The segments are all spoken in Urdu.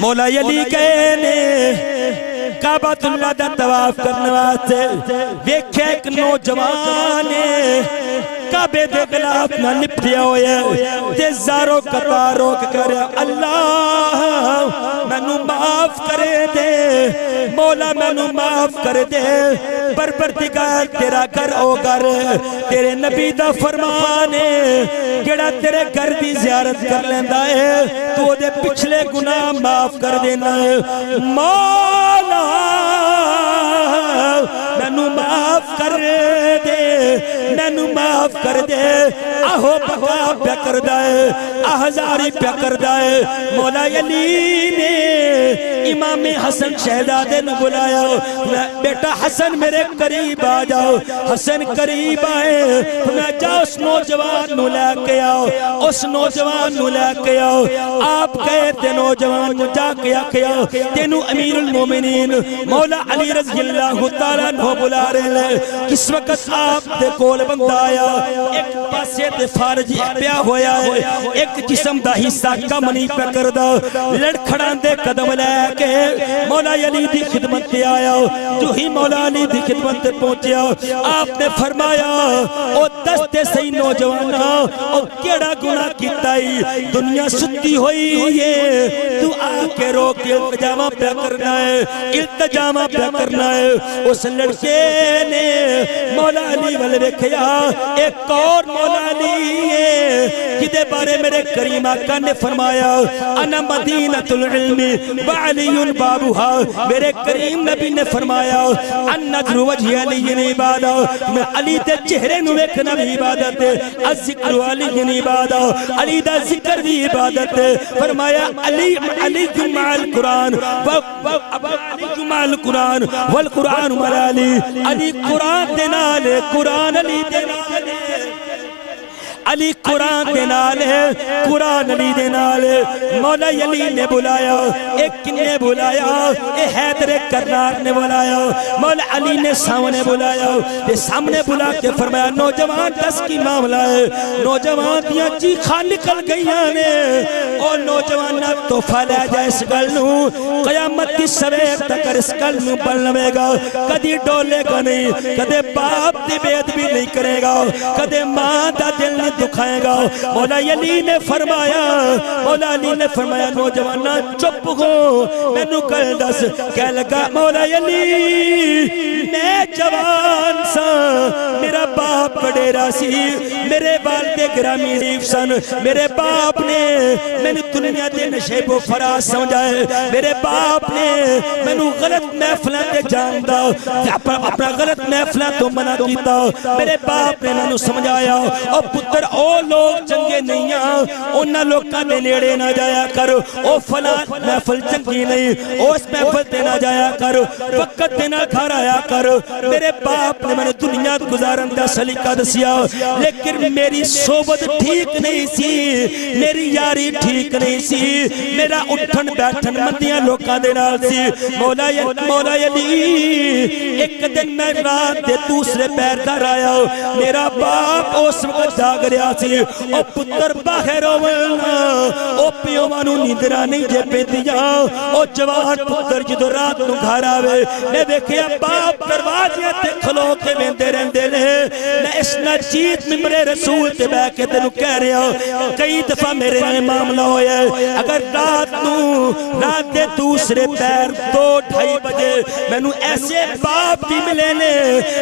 مولا علی گئے نے کعبۃ اللہ دا طواف کرنے واسطے ویکھے ایک نوجوان کعبے دے غلاف نہ لپٹیا ہویا تے زارو قطار روک کر اللہ مینوں معاف کرے دے مولا مینوں معاف کر دے پروردگار تیرا گھر او گھر تیرے نبی دا فرمان ہے جڑا تیرے گھر دی زیارت کر لیندا ہے تو دے پچھلے گناہ معاف کر دینا ہے مولا مینوں معاف کر دے مینوں معاف کر دے آہو بقا پیا کردہ ہے آہزاری پیا کردہ ہے مولا علی نے امام حسن شہزادے نے بلایا بیٹا حسن میرے قریب آ جاؤ حسن قریب آئے میں جا اس نوجوان نو لے کے آؤ اس نوجوان نو لے کے آؤ آپ گئے تے نوجوان کو جا کے آکھیا تینو امیر المومنین مولا علی رضی اللہ تعالیٰ عنہ بلا رہے لے کس وقت آپ دے کول بندہ آیا ایک پاسے تے فارجی پیا ہویا ہے ایک جسم دا حصہ کم نہیں پہ کردہ لڑکھڑان دے قدم لے کے مولا علی دی خدمت تے آیا جو ہی مولا علی دی خدمت تے پہنچیا آپ نے فرمایا او دستے صحیح نوجوانا او کیڑا گناہ کیتا ہی دنیا ستی ہوئی ہے تو آ کے رو کے التجامہ پہ کرنا ہے التجامہ پہ کرنا ہے اس لڑکے نے مولا علی والے کھیا ایک اور مولا علی ہے جدے بارے میرے کریم آقا نے فرمایا انا مدینۃ العلم وعلی بابوہا میرے کریم نبی نے فرمایا ان نظر وجہ علی عبادہ میں علی تے چہرے نو ویکھنا بھی عبادت ہے الذکر علی عبادہ علی دا ذکر بھی عبادت ہے فرمایا علی مع القرآن علی مع القرآن والقرآن مع علی علی قرآن دے نال قرآن علی دے نال علی قرآن دے نال ہے قرآن علی دے نال مولا علی نے بلایا ایک نے بلایا اے حیدر کرنار نے بلایا مولا علی نے سامنے بلایا تے سامنے بلا کے فرمایا نوجوان دس کی معاملہ ہے نوجوان دیاں چیخاں نکل گئیاں نے اور نوجوان نہ توفہ لے جائے اس گل نو قیامت کی سویر تک اس گل نو بلنوے گا کدی ڈولے گا نہیں کدے باپ دی بید بھی نہیں کرے گا کدے ماں دا دل نہیں دکھائے گا مولا علی نے فرمایا نوجوانہ چپ ہو میں نو کل دس کہہ لگا مولا علی میں جوان سا میرا باپ بڑیرا سی میرے والد گرامی ریف سن میرے باپ نے میں نے دنیا دے نشیب و فراز سمجھائے میرے باپ نے میں نو غلط محفلہ دے جاندہ اپنا غلط محفلہ تو منع کیتا میرے باپ نے میں نو سمجھایا اور پتر او لوگ چنگے نہیں انہاں لوگاں دے نیڑے نہ جایا کر او فلان محفل چنگی نہیں او اس محفل تے نہ جایا کر وقت تے نہ گھر آیا کر میرے باپ نے میں نے دنیا گزارن دا سلیقہ دسیا لیکن میری صحبت ٹھیک نہیں سی میری یاری ٹھیک نہیں سی میرا اٹھن بیٹھن مندیاں لوگاں دے نال سی مولا علی ایک دن میں رات دے دوسرے پیر در آیا میرا باپ اس وقت جاگ رہا سی او پتر باہر ہونا او پیو مانو نیندرا نہیں جے پہ دیا او جوان پتر جدو رات نو گھر آوے میں دیکھیا باپ دروازے تے کھلو کے ویندے رہندے نے میں اس نجیت ممبر رسول تے بے کے تینو کہہ رہا کئی دفعہ میرے نال معاملہ ہویا ہے اگر رات دے دوسرے پیر 2-2:30 بجے میں نو ایسے باپ بھی ملے نے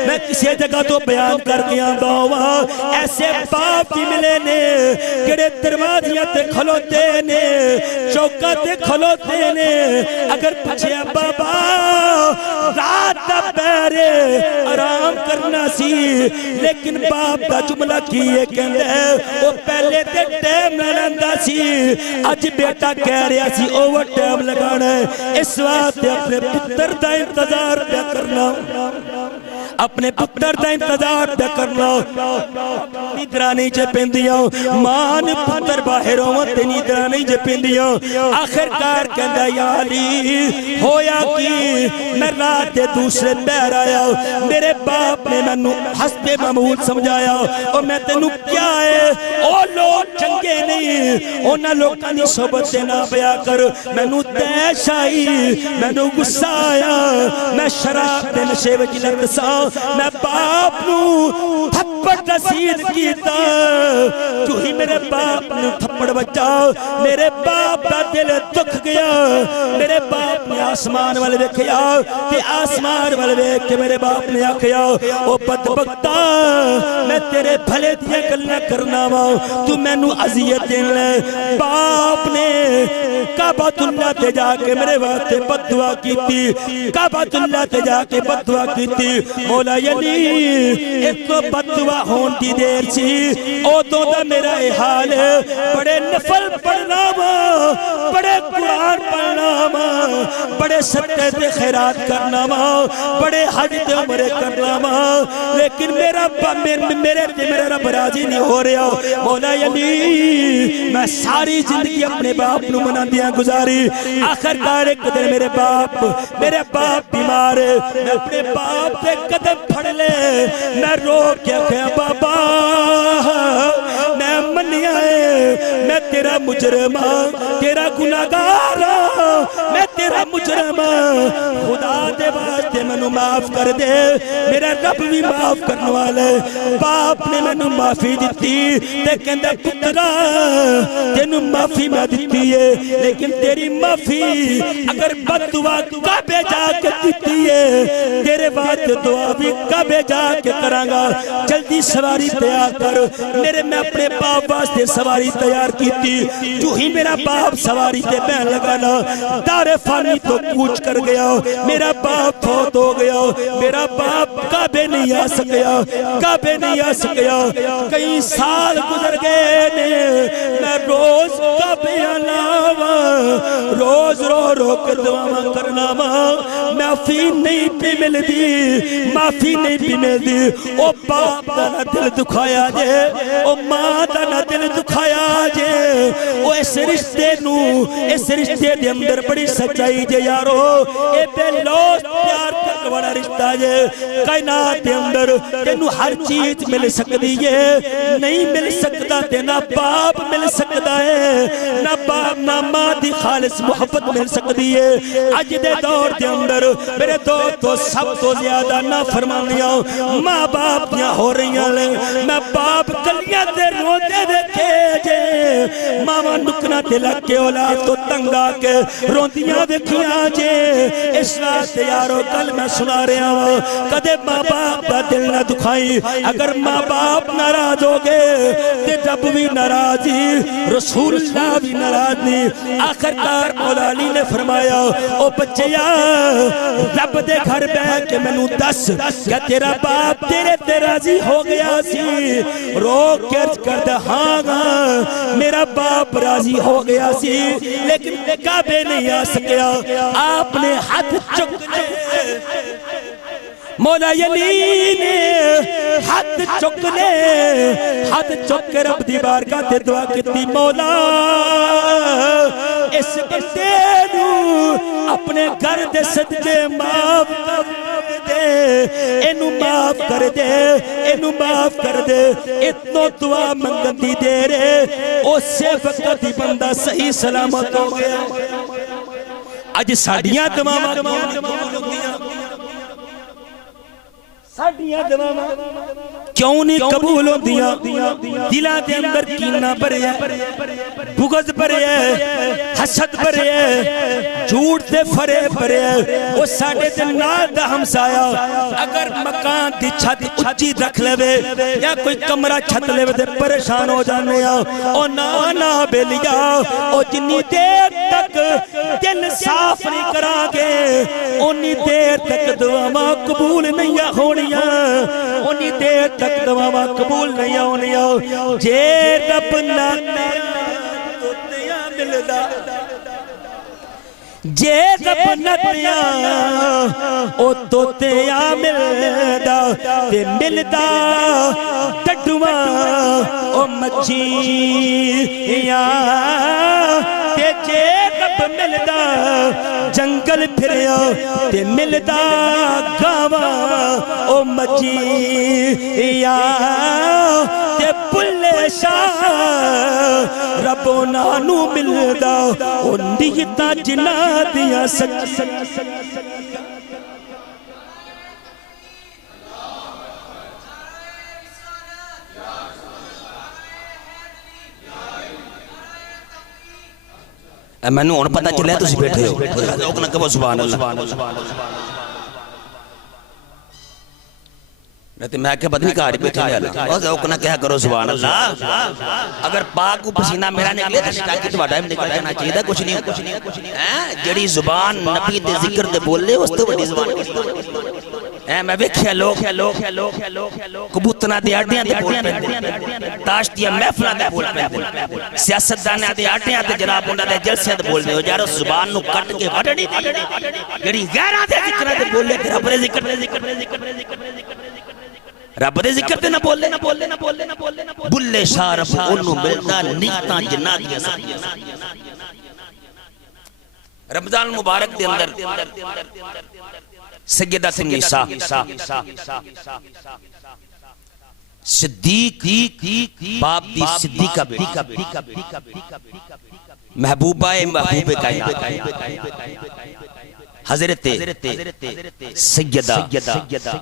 میں کسی جگہ تو بیان کر کے آندا ہوا ایسے باپ بھی ملے نے کڑے دروازیاں تے کھلوتے نے چوکا تے کھلوتے نے اگر پچھے بابا رات دا پیرے آرام کرنا سی لیکن باپ دا جملہ کیے کہندے وہ پہلے تے ٹیم نہ لندا سی اج بیٹا کہہ رہا سی اوور ٹیم لگانا ہے اس وقت اپنے پتر دا انتظار پہ کرنا اپنے پتر دا انتظار پہ کرنا نیدرا نہیں جے پیندیاں مان پتر باہر ہوتے نیدرا نہیں جے پیندیاں آخر کار کہندہ یا علی ہویا کی میں رات دے دوسرے پیر آیا میرے باپ نے میں نو حسب معمول سمجھایا اور میں تینو کیا ہے او لوگ چنگے چنگے نہیں انہاں لوکاں دی صحبت دے نہ پیا کر مینوں تیش آئی مینوں غصہ آیا میں شراب دے نشے وچ لگ سا میں باپ نوں تھپڑ رسید کیتا تو ہی میرے باپ نوں تھپڑ بچا میرے باپ دا دل دکھ گیا میرے باپ نے آسمان والے دیکھیا تے آسمان والے دیکھ کے میرے باپ نے آکھیا او بدبختا میں تیرے بھلے دیاں گلاں کرنا وا تو مینوں اذیت دین لے باپ نے کعبۃ اللہ تے جا کے میرے واسطے بد دعا کیتی کعبۃ اللہ تے جا کے بد دعا کیتی مولا علی ایک تو بد دعا ہون دی دیر سی اودوں دا میرا اے حال بڑے نفل پڑھنا وا بڑے قرآن پڑھنا وا بڑے صدقے تے خیرات کرنا وا بڑے حج تے عمرے کرنا وا لیکن میرا رب راضی نہیں ہو رہا مولا علی میں ساری زندگی اپنے باپ نو مناندیاں گزاری آخر کار ایک دن میرے باپ بیمار میں اپنے باپ کے قدم پھڑ لے میں رو کے کہا بابا میں منیا ہے میں تیرا مجرم تیرا گناہگار میں تیرا مجرم خدا دے واسطے منو معاف کر دے میرا رب بھی معاف کرنے والے باپ نے منو معافی دیتی تے کہندا پترا تینوں معافی میں دیتی ہے لیکن تیری معافی اگر بد دعا کعبے جا کے دیتی ہے تیرے واسطے دعا بھی کعبے جا کے کراں گا جلدی سواری تیار کر میرے میں اپنے باپ واسطے سواری تیار کیتی جو ہی میرا باپ سواری تے بہن لگا نا دار فانی تو کوچ کر گیا میرا باپ فوت ہو گیا میرا باپ کعبے نہیں آ سکیا کعبے نہیں آ سکیا کئی سال گزر گئے نے میں روز کعبے علاوہ روز رو کے دعاواں کرنا وا معافی نہیں پی ملدی معافی نہیں پی ملدی او باپ دا نہ دل دکھایا جے او ماں دا نہ دل دکھایا جے او اس رشتے دے اندر بڑی سچائی جے یارو اے بے لوس پیار کرنے والا رشتہ جے کائنات دے اندر تینوں ہر چیز مل سکتی ہے نہیں مل سکتا تے نہ باپ مل سکتا ہے نہ باپ نہ ماں دی خالص محبت مل سکتی ہے اج دے دور دے اندر میرے تو سب تو زیادہ نہ فرمانیاں ماں باپ دیاں ہو رہیاں لے میں باپ گلیاں تے روندے دیکھے جے ماما نکنا تے لگ کے اولاد تو تنگ آ کے روندیاں دیکھیاں جے اس واسطے یارو کل میں سنا رہا ہوں کدے ماں باپ دا دل نہ دکھائی اگر ماں باپ ناراض ہو گئے تے رب بھی ناراضی رسول اللہ بھی ناراض نہیں آخرکار مولا علی نے فرمایا او بچیا رب دے گھر بیٹھ کے مینوں دس کیا تیرا باپ تیرے تے راضی ہو گیا سی رو کے عرض کردا ہاں ہاں میرا باپ راضی ہو گیا سی لیکن کعبے نہیں آ سکیا آپ نے ہاتھ چک لے مولا علی نے ہاتھ چک لے ہاتھ چک کے رب دی بارگاہ تے دعا کیتی مولا اس بندے نو اپنے گھر دے صدقے معاف کر دے اینو معاف کر دے اینو معاف کر دے اتنو دعا منگن دی دے رے اسے وقت ہی بندہ صحیح سلامت ہو گیا اج ساڑیاں دعاواں ساڑیاں دعاواں کیوں نہیں قبول ہوندیاں دلاں دے اندر کینہ بھرے بغض بھرے حسد بھرے جھوٹ تے فریب بھرے او ساڈے تے نال دا ہمسایا اگر مکان دی چھت اچھی رکھ لے یا کوئی کمرہ چھت لے تے پریشان ہو جانے او نانا بیلیا او جنی دیر تک دل صاف نہیں کرا گے انی دیر تک دعاواں قبول نہیں ہونیاں انی دیر تک دعاواں قبول نہیں ہونیاں جے رب نہ تو دیا ملدا جے رب نہ دیا او تو دیا ملدا تے ملدا ڈڈواں او مچھیاں تے جے رب ملدا جنگل پھریا تے ملدا گاواں او مچھیاں تے بلے شاہ رب انہاں نو ملدا او نیتاں جنہاں دیاں سچ میں نے ان پتہ چلے تسی بیٹھے ہو لوگ نہ کہو سبحان اللہ رہتے میں کہ بدنی کاری بیٹھے لے اللہ اور لوگ نہ کہا کرو سبحان اللہ اگر پاک کو پسینہ میرا نکلے تو شکایت تو وڈا نکل جانا چاہیے کچھ نہیں جڑی زبان نبی دے ذکر دے بول لے اس تو بڑی زبان میں ویکھیا لوگ کبوتراں دے اڈیاں تے بول پے تاش دی محفلاں تے بول پے سیاست داناں دے اڈیاں تے جناب انہاں دے جلسے تے بول دے ہو یار اس زبان نو کٹ کے وڈڑی جڑی غیراں دے ذکر تے بول لے تے رب دے ذکر رب دے ذکر تے نہ بول لے بلے شاہ رب انہوں ملدا نیتاں جنات دیا رمضان مبارک دے اندر سیدہ النساء صدیق باپ دی صدیقہ بیٹی محبوبہ محبوب کائنات حضرت سیدہ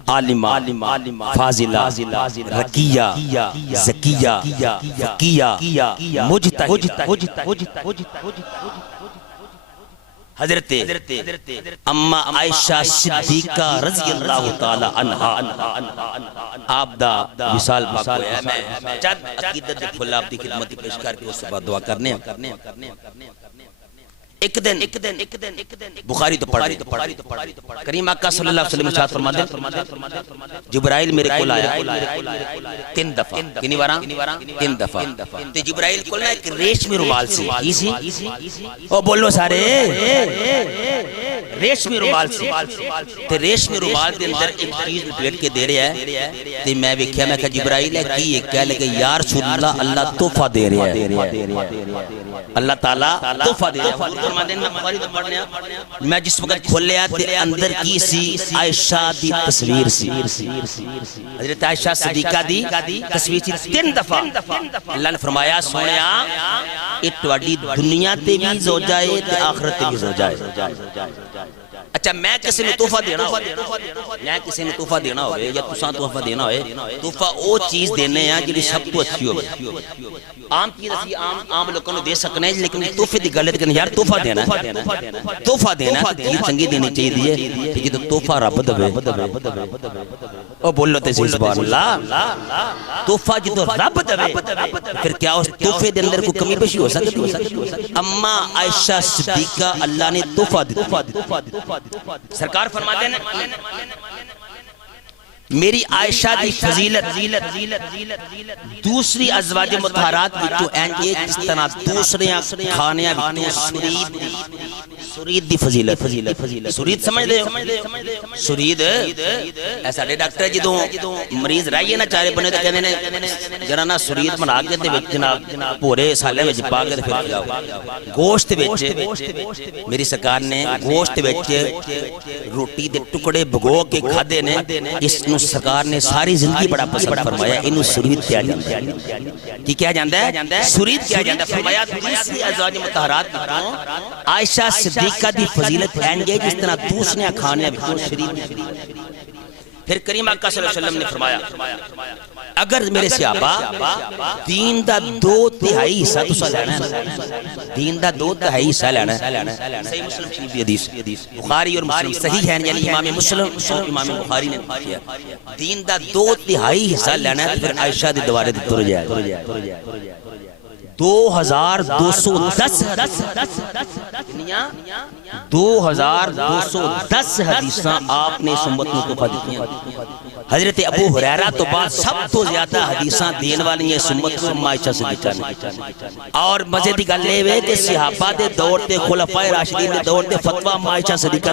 عالمہ فاضلہ رقیہ زکیہ فقیہ مجتہدہ حضرت اما عائشہ صدیقہ رضی اللہ تعالی عنہ آپ دا وصال پاک ہویا میں چند عقیدت کھل آپ دی خدمت پیش کر کے اس سے بعد دعا کرنے ایک دن بخاری تو پڑھ کریم آقا صلی اللہ علیہ وسلم ارشاد فرماتے جبرائیل میرے کول آیا 3 دفعہ کنی وارا 3 دفعہ تے جبرائیل کول نہ ایک ریشمی رومال سی او بولو سارے ریشمی رومال سی تے ریشمی رومال دے اندر ایک چیز لپیٹ کے دے رہا ہے تے میں ویکھیا میں کہ جبرائیل ہے کی ہے کہہ لگے یا رسول اللہ اللہ تحفہ دے رہا ہے اللہ تعالیٰ تحفہ دے رہا ہے میں جس وقت کھولیا تے اندر کی سی عائشہ دی تصویر سی حضرت عائشہ صدیقہ دی تصویر سی 3 دفعہ اللہ نے فرمایا سونیا اٹواڈی دنیا تے بھی زو جائے تے آخرت تے بھی زو جائے اچھا میں کسی نے تحفہ دینا ہوئے یا تساں تحفہ دینا ہوئے تحفہ او چیز دینے ہیں جلی سب تو اچھی ہوئے عام چیز اسی عام لوگوں نے دے سکنے لیکن تحفے دی گلت کرنے یار تحفہ دینا چیز چنگی دینی چاہیے دیئے کہ تو تحفہ رب دوے او بولو تے سبحان اللہ تحفہ جی تو رب دوے پھر کیا اس تحفے دے اندر کوئی کمی پیشی ہو سکتی اما عائشہ صدیقہ اللہ نے تحفہ دی سرکار فرماتے ہیں میری عائشہ دی فضیلت دوسری ازواج مطہرات بھی تو اینجے جس طرح دوسرے کھانیاں بھی تو سرید دی فضیلت سرید سمجھ دے ہو سرید ایسا دے ڈاکٹر جدوں مریض رائیے نا چارے بنے تو کہنے نے جرانا سرید بنا کے دے جناب پورے سالے میں جپا کے پھر جاؤ گوشت بیچے میری سرکار نے گوشت بیچے روٹی دے ٹکڑے بھگو کے کھادے نے اس سرکار نے ساری زندگی بڑا پسند فرمایا انہوں سرید کیا جاندہ ہے کی کیا جاندہ ہے سرید کیا جاندہ ہے فرمایا دوسری ازواج مطہرات بتاؤں عائشہ صدیقہ دی فضیلت اینگے جس طرح دوسرے کھانے بھی شرید پھر کریم آقا صلی اللہ علیہ وسلم نے فرمایا اگر میرے صحابہ دین دا 2/3 حصہ تو سا لینا ہے دین دا 2/3 حصہ لینا ہے صحیح مسلم شریف دی حدیث بخاری اور مسلم صحیح ہے یعنی امام مسلم اور امام بخاری نے کیا دین دا 2/3 حصہ لینا ہے پھر عائشہ دی دوارے دی تر جائے 2210 حدیثاں آپ نے سمت میں توفہ دیتی ہیں حضرت ابو ہریرہ تو بعد سب تو زیادہ حدیثاں دین والی ہیں سمت میں عائشہ صدیقہ نے اور مزید گل لے ہوئے کہ صحابہ دے دور تے خلفائے راشدین دے دور تے فتوہ عائشہ صدیقہ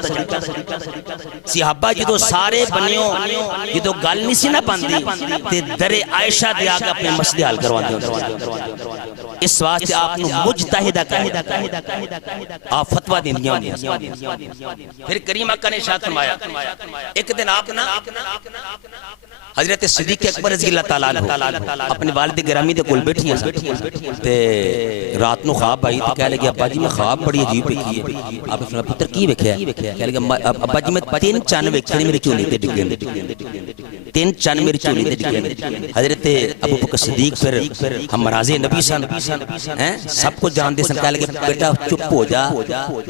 صحابہ جدو سارے بنیوں جدو گل نہیں سی نہ بندی تے در عائشہ دے آگے اپنے مسئلے حل کروان دے اس واسطے آپ نے مجتہدہ کہا، آپ فتوہ دیں دیا ہوں۔ پھر کریم آقا نے ارشاد فرمایا، ایک دن آپ نا حضرت صدیق اکبر رضی اللہ تعالیٰ عنہ اپنے والد گرامی دے کول بیٹھی ہیں تے رات نو خواب آئی تے کہہ لگے ابا جی میں خواب بڑی عجیب دیکھی ہے۔ آپ نے فرمایا پتر کی ویکھیا؟ کہہ لگے ابا جی میں 3 چن ویکھے نے میری چولی تے ڈگے، 3 چن میری چولی تے ڈگے۔ حضرت ابو بکر صدیق پھر ہم مراز نبی سن، سب کو جان دے سن، کہہ لگے بیٹا چپ ہو جا،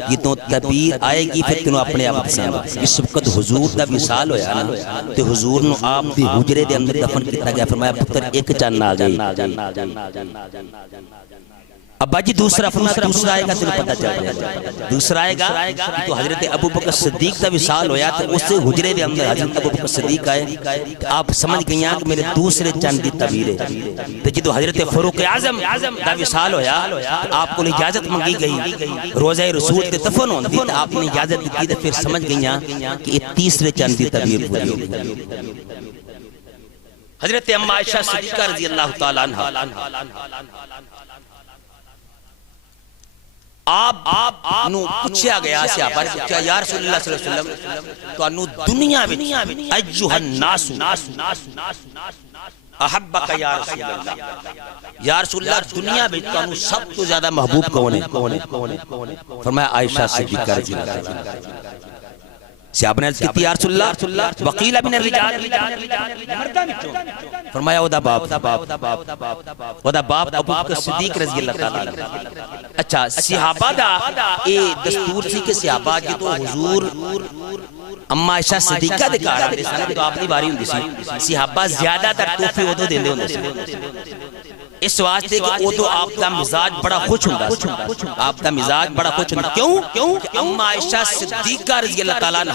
یہ تو تعبیر آئے گی پھر تینوں اپنے آپ پسند۔ اس وقت حضور دا وصال ہویا نا تے حضور نو آپ دی حجرے دے اندر دفن کیتا گیا۔ فرمایا پتر ایک چن آ گئی۔ ابا جی دوسرا فرمایا دوسرا آئے گا تینوں پتہ چل جائے گا، دوسرا آئے گا تو حضرت ابو بکر صدیق کا وصال ہویا تو اس سے حجرے دے اندر حضرت ابو بکر صدیق آئے، آپ سمجھ گئیں کہ میرے دوسرے چند دی تعبیر ہے۔ تو جدو حضرت فاروق اعظم دا وصال ہویا آپ کو اجازت منگی گئی روزہ رسول تے دفن ہوندی تو آپ نے اجازت دی تو پھر سمجھ گئیں کہ یہ تیسرے چند دی تعبیر پوری ہو گئی۔ حضرت اما عائشہ صدیقہ رضی اللہ تعالیٰ عنہ آپ نو پوچھیا گیا صحابہ نے پوچھا یا رسول اللہ صلی اللہ علیہ وسلم تو انو دنیا وچ ایھا الناس احبک یا رسول اللہ، یا رسول اللہ دنیا وچ تو سب تو زیادہ محبوب کون ہے؟ فرمایا عائشہ صدیقہ رضی اللہ عنہا۔ صحابہ نے عرض کی یا رسول اللہ وقیل من الرجال، فرمایا او دا باپ ابو بکر صدیق رضی اللہ تعالیٰ عنہ۔ اچھا صحابہ دا اے دستور سی کہ صحابہ جی تو حضور اما عائشہ صدیقہ دے گھر آندے سن تو آپ دی واری ہوندی سی، صحابہ زیادہ تر تحفے ادو دیندے ہوندے سی، اس واسطے کہ ادو آپ کا مزاج بڑا خوش ہوندا سی، آپ کا مزاج بڑا خوش ہوندا۔ کیوں کہ اما عائشہ صدیقہ رضی اللہ تعالیٰ عنہ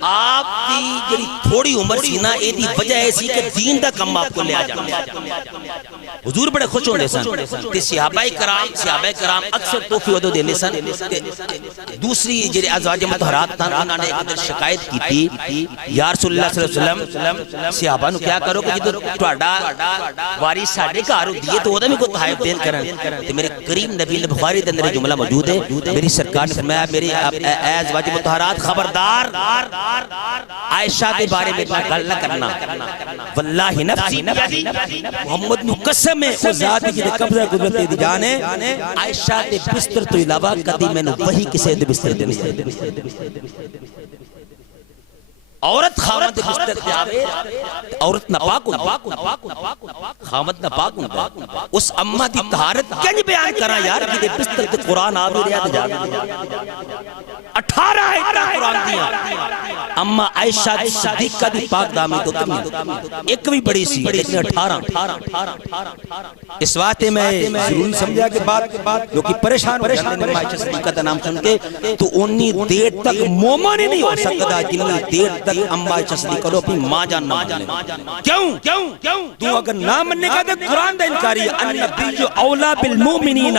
آپ دی جڑی تھوڑی عمر سی نا اے دی وجہ ایسی کہ دین دا کم آپ کو لیا جانا، حضور بڑے خوش ہوندے سن تے صحابہ کرام اکثر تحفے ادو دیندے سن۔ دوسری جڑے ازواج مطہرات تھا انہوں نے ایک دن شکایت کی تھی یا رسول اللہ صلی اللہ علیہ وسلم صحابہ نو کیا کرو کہ جدو تہاڈا واری ساڈے گھر ہوندی ہے تو اودا بھی کوئی تحائف دین کرن تے میرے کریم نبی بخاری دے اندر جملہ موجود ہے، میری سرکار نے فرمایا میری اے ازواج مطہرات خبردار عائشہ کے بارے میں گل نہ کرنا، واللہ نفسی محمد نو قسم ہے او ذات کی قبضہ قدرت دی جان ہے، عائشہ دے بستر تو علاوہ کدی مینوں وحی کسے دے بستر تے نہیں۔ عورت خامد بستر تے آوے عورت ناپاک ہوندی، خامد ناپاک ہوندا، اس اما دی طہارت کنج بیان کراں یار کہ بستر تے قرآن آ بھی رہا تے جا 18 آیتاں قرآن دیاں اما عائشہ صدیقہ دی پاک دامی تو تمہیں ایک بھی بڑی سی لیکن 18۔ اس واسطے میں ضرور سمجھا کہ بات جو کہ پریشان ہو جاتے ہیں عائشہ صدیقہ کا نام سن کے تو انی دیر تک مومن ہی نہیں ہو سکتا جتنی دیر تک اما عائشہ صدیقہ کو اپنی ماں جان نہ مانے۔ کیوں تو اگر نہ مننے کا تو قرآن دا انکاری ہے، النبی اولا بالمؤمنین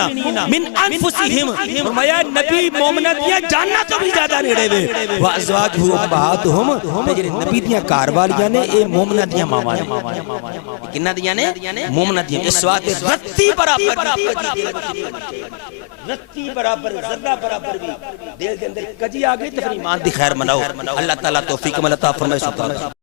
من انفسہم، فرمایا نبی مومنہ دیا جاننا تو بھی زیادہ نیڑے وے، وازواجہ امہاتہم، جڑے نبی دیاں گھر والیاں نے اے مومنہ دیاں ماواں نے، کنہ دیاں نے مومنہ دیاں، اس واسطے رتی برابر ذرہ برابر بھی دل دے اندر کجی آ گئی تو اپنی ایمان دی خیر مناؤ۔ اللہ تعالیٰ توفیق عطا فرمائے۔